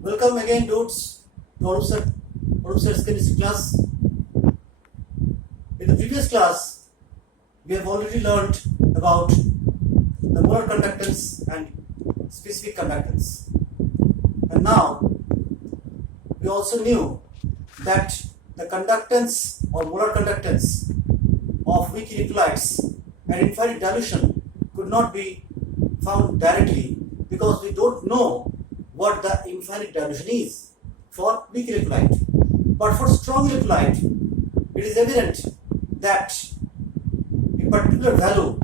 Welcome again, dudes, to Orupset's chemistry class. In the previous class, we have already learned about the molar conductance and specific conductance. And now, we also knew that the conductance or molar conductance of weak electrolytes at infinite dilution could not be found directly because we don't know what the infinite dilution is for weak electrolyte. But for strong electrolyte, it is evident that a particular value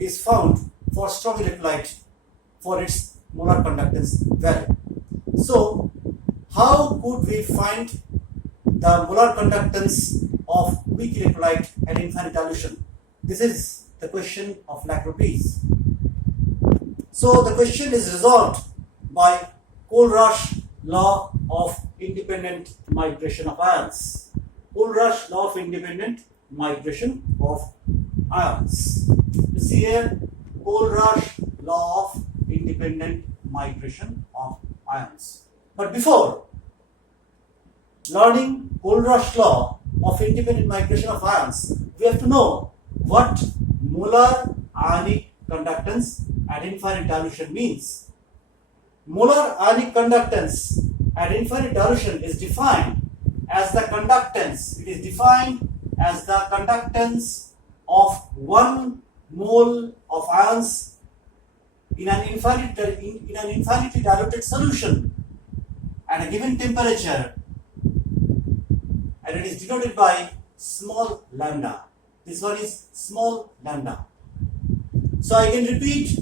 is found for strong electrolyte for its molar conductance value. So, how could we find the molar conductance of weak electrolyte at infinite dilution? This is the question of Lacrope's. So, the question is resolved by Kohlrausch law of independent migration of ions. Kohlrausch law of independent migration of ions. You see here, Kohlrausch law of independent migration of ions. But before learning Kohlrausch law of independent migration of ions, we have to know what molar ionic conductance at infinite dilution means. Molar ionic conductance at infinite dilution is defined as the conductance. It is defined as the conductance of 1 mole of ions in an infinitely diluted solution at a given temperature, and it is denoted by small lambda. This one is small lambda. So I can repeat,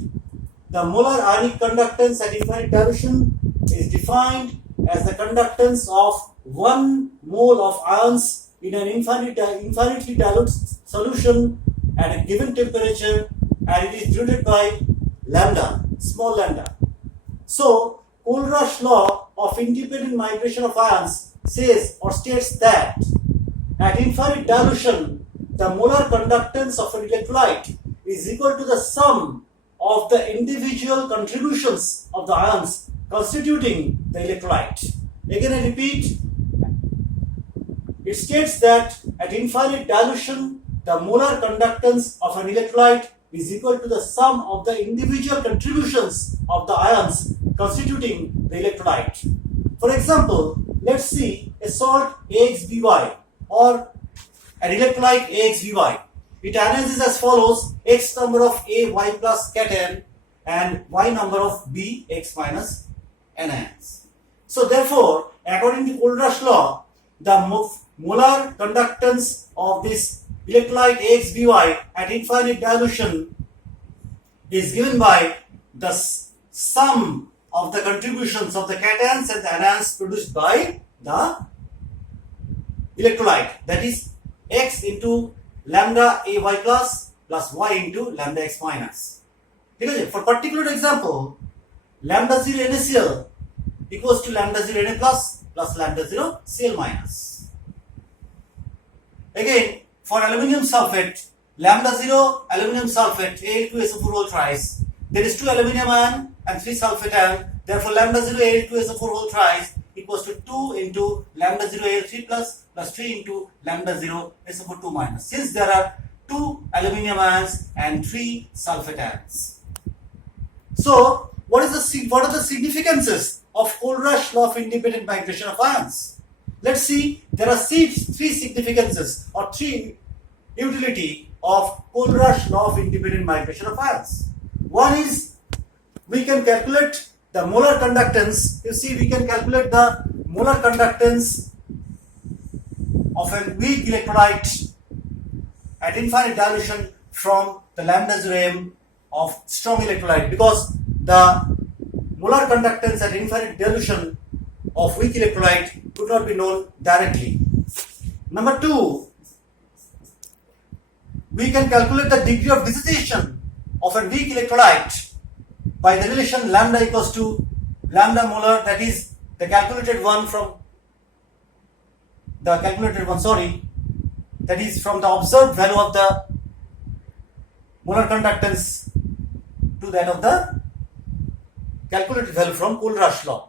the molar ionic conductance at infinite dilution is defined as the conductance of 1 mole of ions in an infinitely diluted solution at a given temperature, and it is denoted by lambda, small lambda. So, Kohlrausch law of independent migration of ions says or states that at infinite dilution, the molar conductance of an electrolyte is equal to the sum of the individual contributions of the ions constituting the electrolyte. Again I repeat, it states that at infinite dilution, the molar conductance of an electrolyte is equal to the sum of the individual contributions of the ions constituting the electrolyte. For example, let's see a salt AXBY or an electrolyte AXBY. It analyzes as follows: X number of A Y plus cation and Y number of B X minus anions. So therefore, according to Kohlrausch law, the molar conductance of this electrolyte AXBY at infinite dilution is given by the sum of the contributions of the cations and the anions produced by the electrolyte, that is X into lambda AY plus Y into lambda X minus. For particular example, lambda 0 NaCl equals to lambda 0 Na plus lambda 0 Cl minus. Again, for aluminum sulfate, lambda 0 aluminum sulfate Al2SO4 whole thrice, there is 2 aluminum ion and 3 sulfate ion. Therefore, lambda 0 Al2SO4 whole thrice equals to 2 into lambda 0 Al3 plus 3 into lambda 0 SO4 2 minus, since there are 2 aluminum ions and 3 sulfate ions. So, what are the significances of Kohlrausch law of independent migration of ions? Let's see, there are 3 significances or 3 utility of Kohlrausch law of independent migration of ions. One is, we can calculate the molar conductance. You see, we can calculate the molar conductance of a weak electrolyte at infinite dilution from the lambda 0m of strong electrolyte, because the molar conductance at infinite dilution of weak electrolyte could not be known directly. Number 2, we can calculate the degree of dissociation of a weak electrolyte by the relation lambda equals to lambda molar, that is the calculated one from that is from the observed value of the molar conductance to that of the calculated value from Kohlrausch law.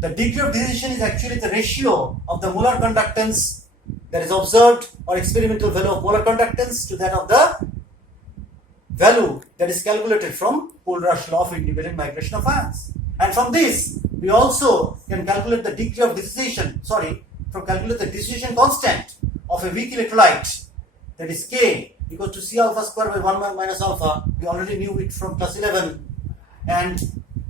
the degree of dissociation is actually the ratio of the molar conductance that is observed or experimental value of molar conductance to that of the value that is calculated from Pohl-Rush law of independent migration of ions. And from this, we also can calculate the degree of dissociation, calculate the dissociation constant of a weak electrolyte, that is K equal to C alpha square by 1 minus alpha. We already knew it from class 11, and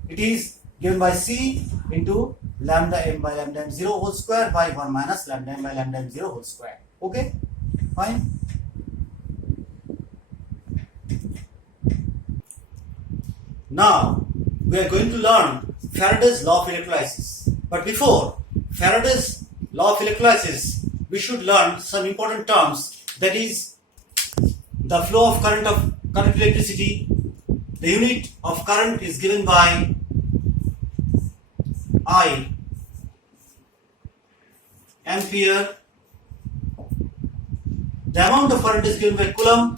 it is given by C into lambda m by lambda m 0 whole square by 1 minus lambda m by lambda m 0 whole square. Okay, fine. Now we are going to learn Faraday's law of electrolysis. But before Faraday's law of electrolysis, we should learn some important terms, that is the flow of current electricity. The unit of current is given by I ampere. The amount of current is given by Coulomb.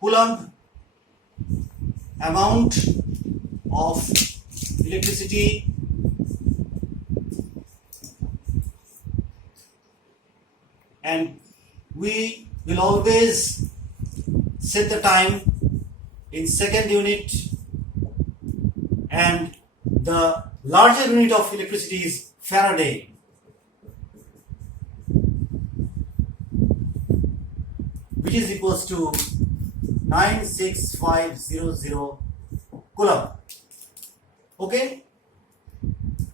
Coulomb amount of electricity and we will always set the time in second unit, and the larger unit of electricity is Faraday, which is equals to 96500 Coulomb. Okay.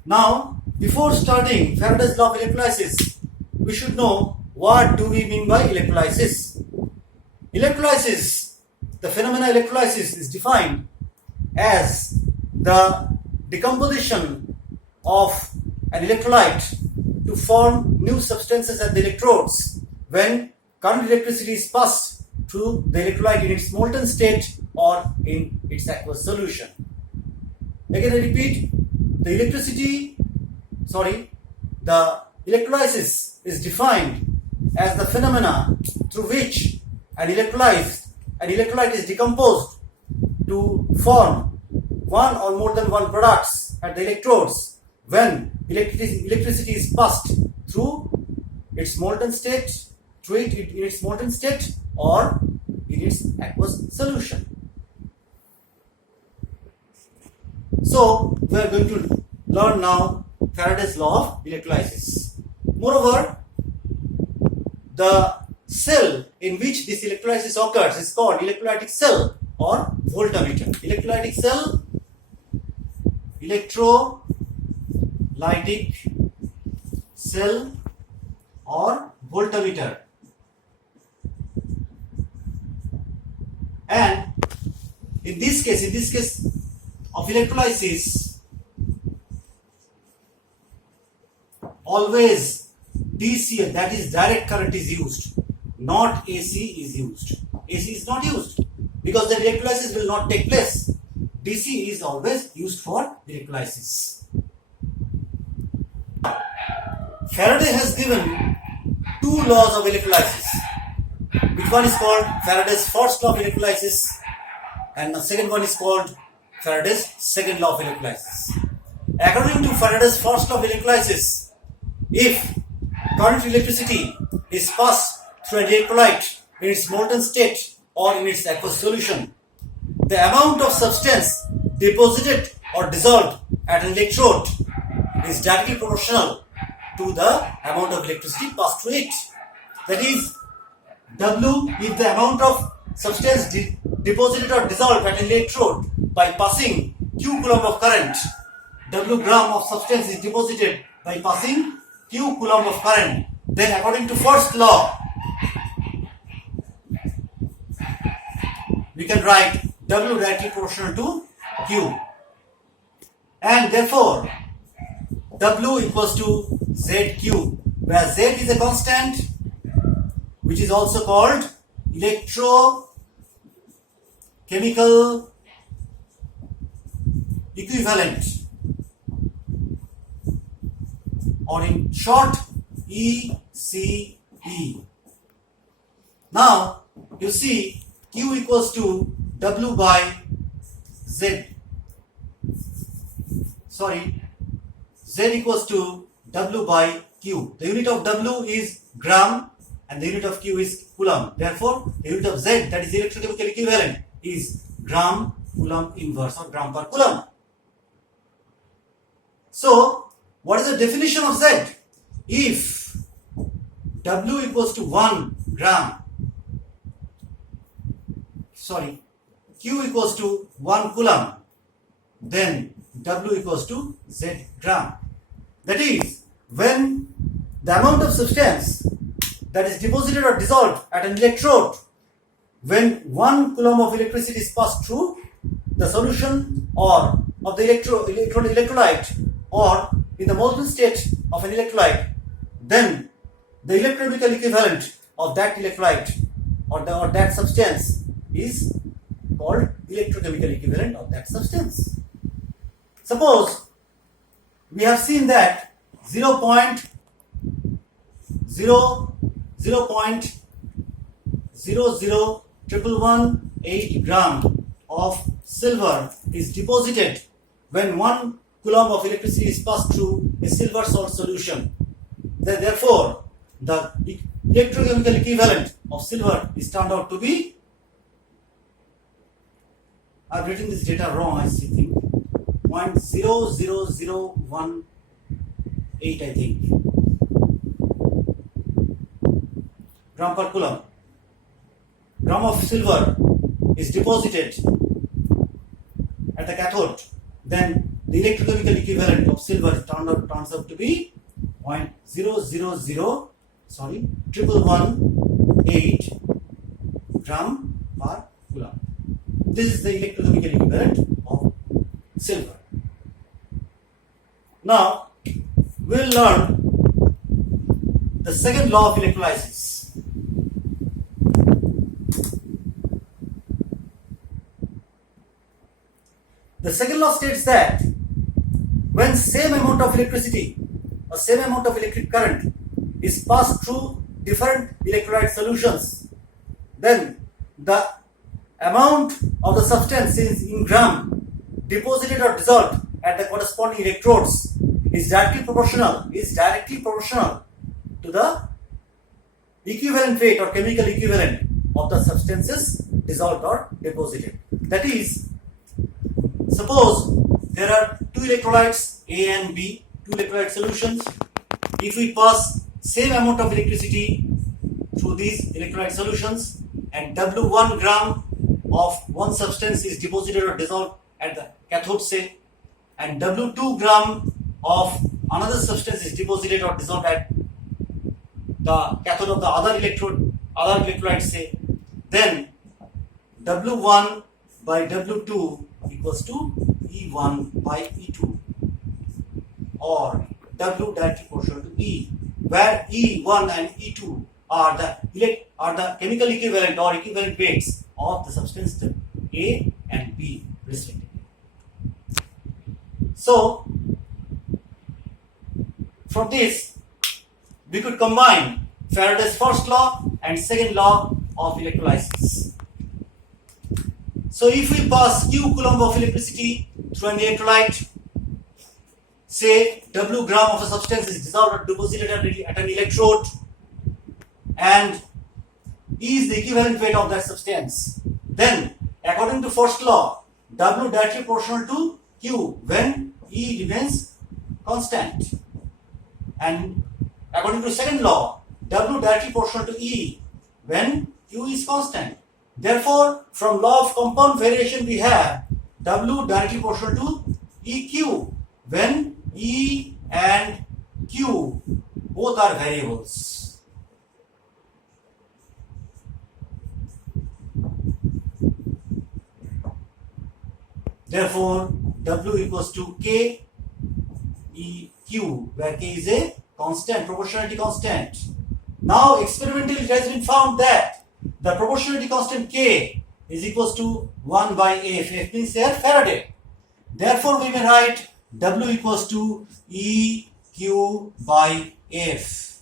Now, before starting Faraday's law of electrolysis, we should know what do we mean by electrolysis. Electrolysis, the phenomena electrolysis is defined as the decomposition of an electrolyte to form new substances at the electrodes when current electricity is passed through the electrolyte in its molten state or in its aqueous solution. Again I repeat, the electrolysis is defined as the phenomena through which an electrolyte is decomposed to form one or more than one products at the electrodes when electricity is passed through its molten state, in its molten state or in its aqueous solution. So we are going to learn now Faraday's law of electrolysis. Moreover, the cell in which this electrolysis occurs is called electrolytic cell or voltmeter. Electrolytic cell, electrolytic cell or voltmeter. And in this case of electrolysis, always DC, that is direct current, is used, not AC is used. AC is not used because the electrolysis will not take place. DC is always used for electrolysis. Faraday has given two laws of electrolysis. Which one is called Faraday's first law of electrolysis, and the second one is called Faraday's second law of electrolysis. According to Faraday's first law of electrolysis, if current electricity is passed through an electrolyte in its molten state or in its aqueous solution, the amount of substance deposited or dissolved at an electrode is directly proportional to the amount of electricity passed through it. That is, W, if the amount of substance deposited or dissolved at an electrode by passing Q coulomb of current, W gram of substance is deposited by passing Q coulomb of current, then according to first law, we can write W directly proportional to Q, and therefore W equals to ZQ, where Z is a constant which is also called electrochemical equivalent, or in short ECE. Now you see Q equals to W by Z. Sorry, Z equals to W by Q. The unit of W is gram and the unit of Q is coulomb. Therefore, the unit of Z, that is the electrochemical equivalent, is gram coulomb inverse or gram per coulomb. So, what is the definition of Z? If W equals to 1 gram, sorry, Q equals to 1 coulomb, then W equals to Z gram. That is, when the amount of substance that is deposited or dissolved at an electrode, when 1 coulomb of electricity is passed through the solution or of the electrolyte or in the molten state of an electrolyte, then the electrochemical equivalent of that electrolyte or that substance is called electrochemical equivalent of that substance. Suppose we have seen that 0.00118 gram of silver is deposited when 1 coulomb of electricity is passed through a silver salt solution. Therefore, the electrochemical equivalent of silver is turned out to be, I have written this data wrong, I think, 0.00018, I think, gram per coulomb. Gram of silver is deposited at the cathode, then the electrochemical equivalent of silver turns out to be 0.118 gram per coulomb. This is the electrochemical equivalent of silver. Now, we will learn the second law of electrolysis. The second law states that when same amount of electricity or same amount of electric current is passed through different electrolyte solutions, then the amount of the substance in gram deposited or dissolved at the corresponding electrodes is directly proportional to the equivalent weight or chemical equivalent of the substances dissolved or deposited. That is, suppose there are two electrolytes A and B, two electrolyte solutions. If we pass same amount of electricity through these electrolyte solutions and W1 gram of one substance is deposited or dissolved at the cathode, say, and W2 gram of another substance is deposited or dissolved at the cathode of the other electrolyte, say, then W1 by W2 equals to E1 by E2, or W directly proportional to E, where E1 and E2 are the chemical equivalent or equivalent weights of the substance A and B respectively. So, from this, we could combine Faraday's first law and second law of electrolysis. So, if we pass Q coulomb of electricity through an electrolyte, say W gram of a substance is dissolved or deposited at an electrode, and E is the equivalent weight of that substance, then according to first law, W directly proportional to Q when E remains constant, and according to second law, W directly proportional to E when Q is constant. Therefore, from law of compound variation we have W directly proportional to EQ when E and Q both are variables. Therefore, W equals to K EQ, where K is a constant, proportionality constant. Now, experimentally it has been found that the proportionality constant K is equals to 1 by F. F means here Faraday. Therefore, we may write W equals to EQ by F.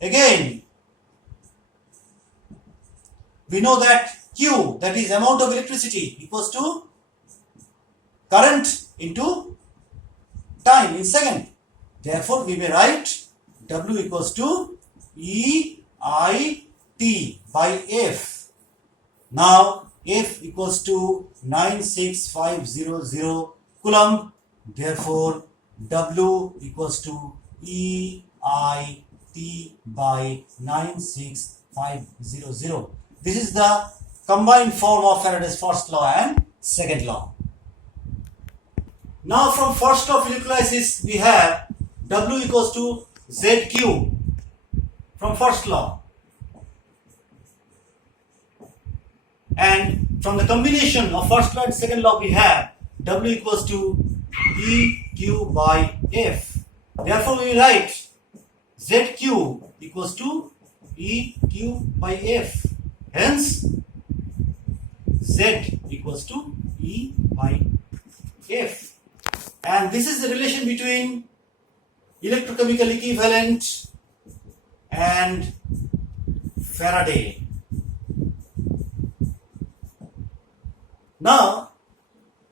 Again, we know that Q, that is amount of electricity, equals to current into time in second. Therefore, we may write W equals to E I T by F. Now, F equals to 96500 Coulomb. Therefore, W equals to E I T by 96500. This is the combined form of Faraday's first law and second law. Now, from first law of electrolysis, we have W equals to ZQ from first law. And from the combination of first law and second law, we have W equals to EQ by F. Therefore, we write ZQ equals to EQ by F. Hence, Z equals to E by F. And this is the relation between electrochemical equivalent and Faraday. Now,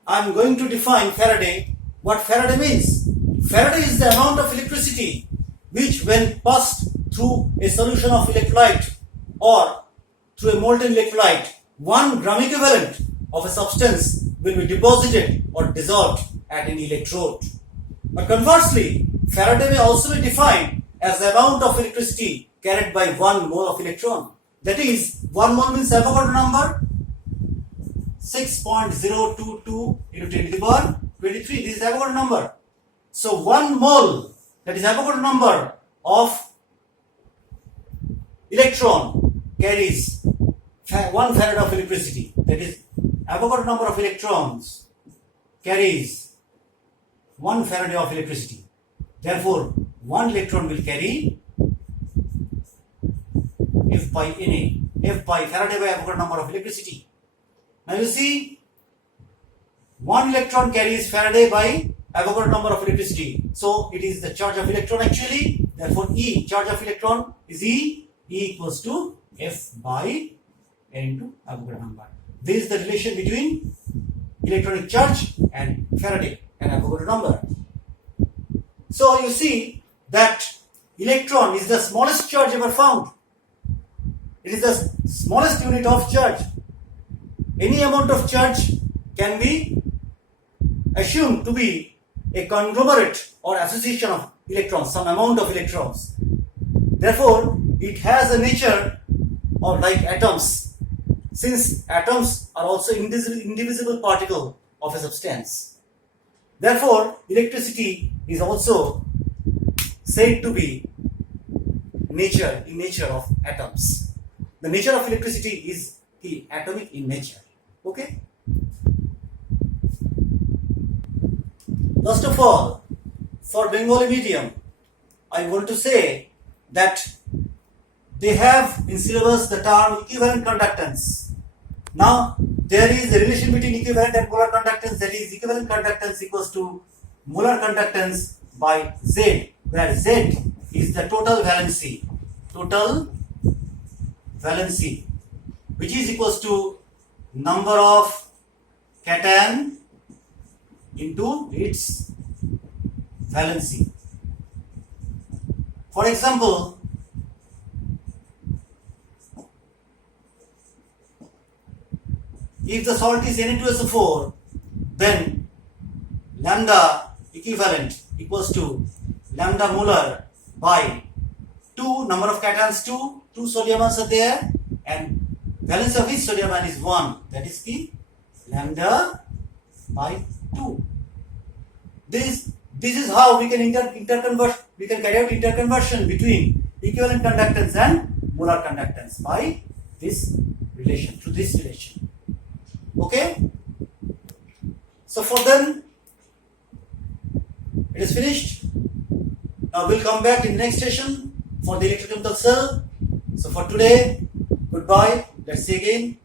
I am going to define Faraday. What Faraday means? Faraday is the amount of electricity which, when passed through a solution of electrolyte or through a molten electrolyte, 1 gram equivalent of a substance will be deposited or dissolved at an electrode. But conversely, Faraday may also be defined as the amount of electricity carried by 1 mole of electron. That is, 1 mole means Avogadro number 6.022 into 10 to the power 23. This is Avogadro number. So 1 mole, that is Avogadro number of electron, carries 1 farad of electricity. That is Avogadro number of electrons carries 1 farad of electricity. Therefore, 1 electron will carry F by Na, F by Faraday by Avogadro number of electricity. Now you see, 1 electron carries Faraday by Avogadro number of electricity. So it is the charge of electron actually. Therefore, E, charge of electron is E. E equals to F by N into Avogadro number. This is the relation between electronic charge and Faraday and Avogadro number. So you see that electron is the smallest charge ever found. It is the smallest unit of charge. Any amount of charge can be assumed to be a conglomerate or association of electrons, some amount of electrons. Therefore, it has a nature of like atoms, since atoms are also indivisible particle of a substance. Therefore, electricity is also said to be in nature of atoms. The nature of electricity is the atomic in nature. Okay? First of all, for Bengali medium, I want to say that they have in syllabus the term equivalent conductance. Now, there is a relation between equivalent and molar conductance, that is equivalent conductance equals to molar conductance by Z, where Z is the total valency, which is equals to number of cation into its valency. For example, if the salt is Na2SO4, then lambda equivalent equals to lambda molar by 2, number of cations 2 sodium ions are there, and valence of each sodium ion is 1, that is the lambda by 2. This is how we can carry out interconversion between equivalent conductance and molar conductance by this relation, through this relation. Okay? So for then, it is finished. Now we'll come back in the next session for the electrochemical cell. So for today, goodbye. Let's see again.